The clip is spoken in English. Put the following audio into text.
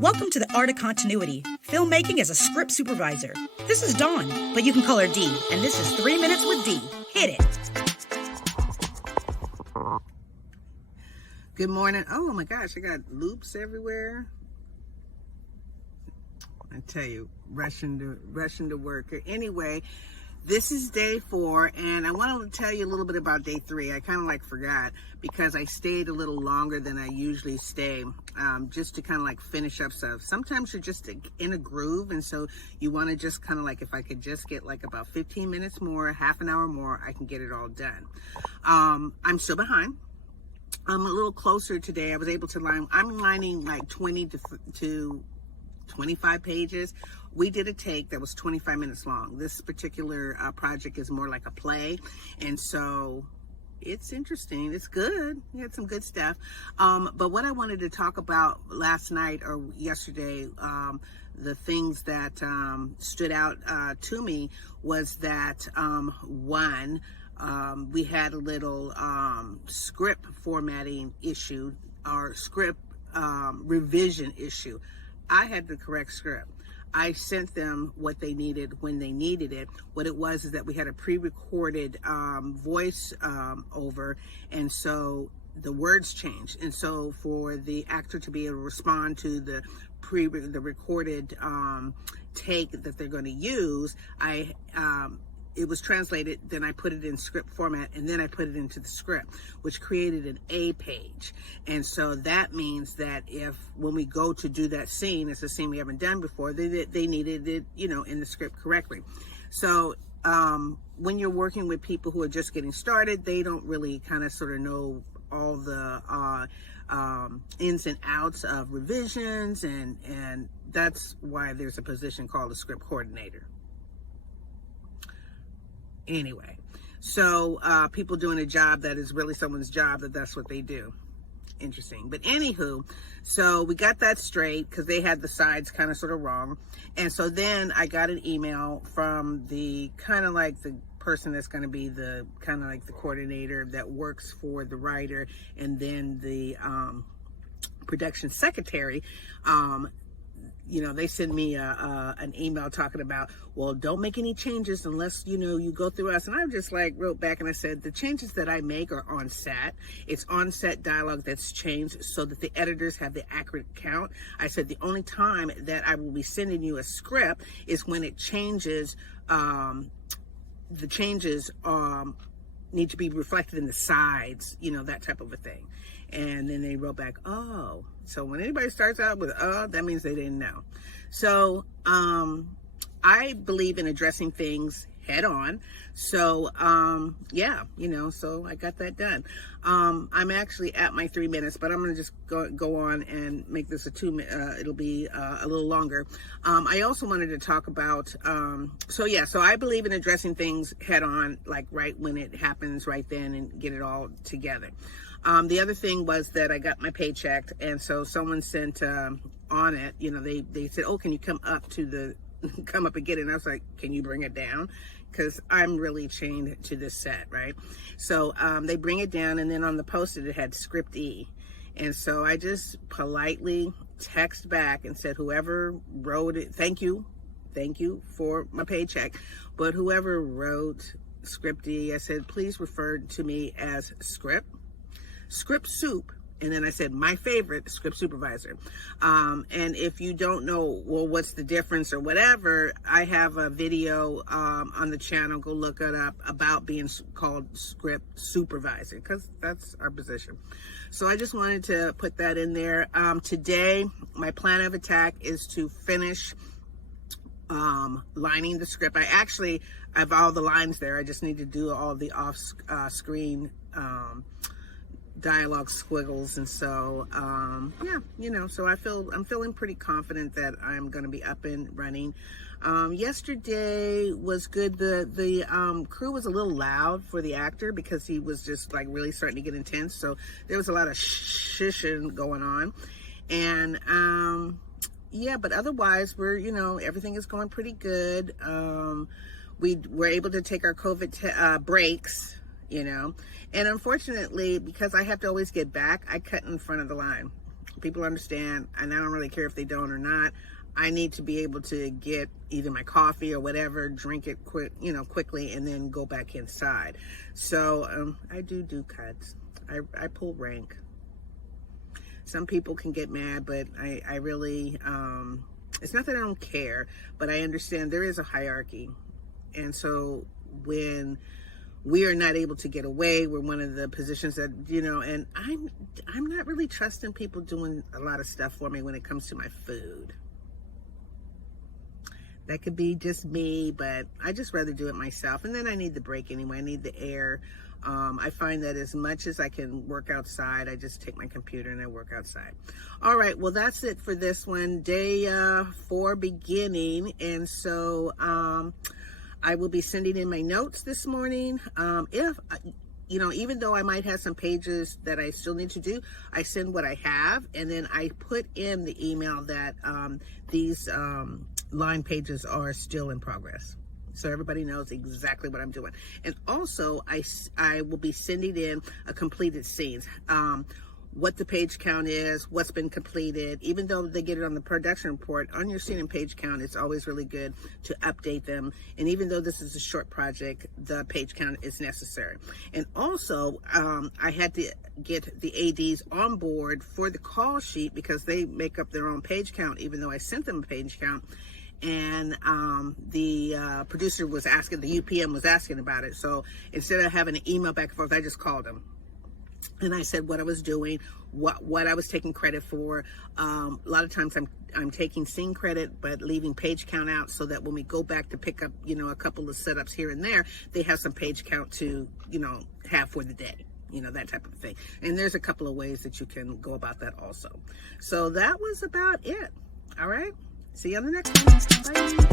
Welcome to the Art of Continuity, filmmaking as a script supervisor. This is Dawn, but you can call her Dee, and this is 3 Minutes with Dee. Hit it. Good morning. Oh my gosh, I got loops everywhere. I tell you, rushing to work. Anyway, this is day 4, and I want to tell you a little bit about day 3. I kind of forgot because I stayed a little longer than I usually stay, just to kind of finish up stuff. Sometimes you're just in a groove, and so you want to just kind of if I could just get about 15 minutes more, half an hour more, I can get it all done. I'm still behind. I'm a little closer today. I was able to line. I'm lining 20 to 25 pages. We did a take that was 25 minutes long. This particular project is more like a play, and so it's interesting. It's good. We had some good stuff. But what I wanted to talk about last night or yesterday, the things that stood out to me was that one, we had a little script formatting issue, or script revision issue. I had the correct script. I sent them what they needed when they needed it. What it was is that we had a pre-recorded voice over, and so the words changed. And so for the actor to be able to respond to the recorded take that they're going to use, it was translated, then I put it in script format, and then I put it into the script, which created an A page. And so that means that when we go to do that scene, it's a scene we haven't done before, they needed it, in the script correctly. So when you're working with people who are just getting started, they don't really kind of sort of know all the ins and outs of revisions, and that's why there's a position called a script coordinator. Anyway, so people doing a job that is really someone's job, that's what they do. Interesting. But anywho, so we got that straight because they had the sides kind of sort of wrong. And so then I got an email from the kind of the person that's going to be the kind of the coordinator that works for the writer, and then the production secretary. They sent me an email talking about, well, don't make any changes unless, you go through us. And I just wrote back and I said, the changes that I make are on set. It's on set dialogue that's changed so that the editors have the accurate count. I said, the only time that I will be sending you a script is when it changes, the changes need to be reflected in the sides, that type of a thing. And then they wrote back, oh. So when anybody starts out with, that means they didn't know. So I believe in addressing things head on. So, so I got that done. I'm actually at my 3 minutes, but I'm going to just go on and make this a 2 minute, it'll be a little longer. I also wanted to talk about, so I believe in addressing things head on, right when it happens right then, and get it all together. The other thing was that I got my paycheck, and so someone sent on it, they said, oh, can you come up and get it? And I was like, can you bring it down? Because I'm really chained to this set, right? So they bring it down, and then on the post-it, it had script E. And so I just politely text back and said, whoever wrote it, thank you for my paycheck. But whoever wrote script E, I said, please refer to me as script soup. And then I said, my favorite, script supervisor. And if you don't know, well, what's the difference or whatever, I have a video on the channel. Go look it up about being called script supervisor, because that's our position. So I just wanted to put that in there. Today, my plan of attack is to finish lining the script. I have all the lines there. I just need to do all the off-screen dialogue squiggles, and so so I'm feeling pretty confident that I'm going to be up and running. Yesterday was good. The crew was a little loud for the actor because he was just really starting to get intense, so there was a lot of shishing going on, and but otherwise we're everything is going pretty good. We were able to take our COVID breaks, and unfortunately, because I have to always get back, I cut in front of the line. People understand, and I don't really care if they don't or not. I need to be able to get either my coffee or whatever, drink it quickly, and then go back inside. So I do cuts. I pull rank. Some people can get mad, but I really, it's not that I don't care, but I understand there is a hierarchy. And so when we are not able to get away, we're one of the positions that, and I'm not really trusting people doing a lot of stuff for me when it comes to my food. That could be just me, but I just rather do it myself. And then I need the break anyway. I need the air. I find that as much as I can work outside, I just take my computer and I work outside. All right, well, that's it for this one. Day 4 beginning. And so I will be sending in my notes this morning. Even though I might have some pages that I still need to do, I send what I have, and then I put in the email that these line pages are still in progress. So everybody knows exactly what I'm doing. And also, I will be sending in a completed scenes. What the page count is, what's been completed. Even though they get it on the production report, on your scene and page count, it's always really good to update them. And even though this is a short project, the page count is necessary. And also, I had to get the ADs on board for the call sheet because they make up their own page count, even though I sent them a page count. And the producer was asking, the UPM was asking about it. So instead of having an email back and forth, I just called them. And I said what I was doing, what I was taking credit for. A lot of times I'm taking scene credit, but leaving page count out so that when we go back to pick up, a couple of setups here and there, they have some page count to, have for the day, that type of thing. And there's a couple of ways that you can go about that also. So that was about it. All right. See you on the next one. Bye.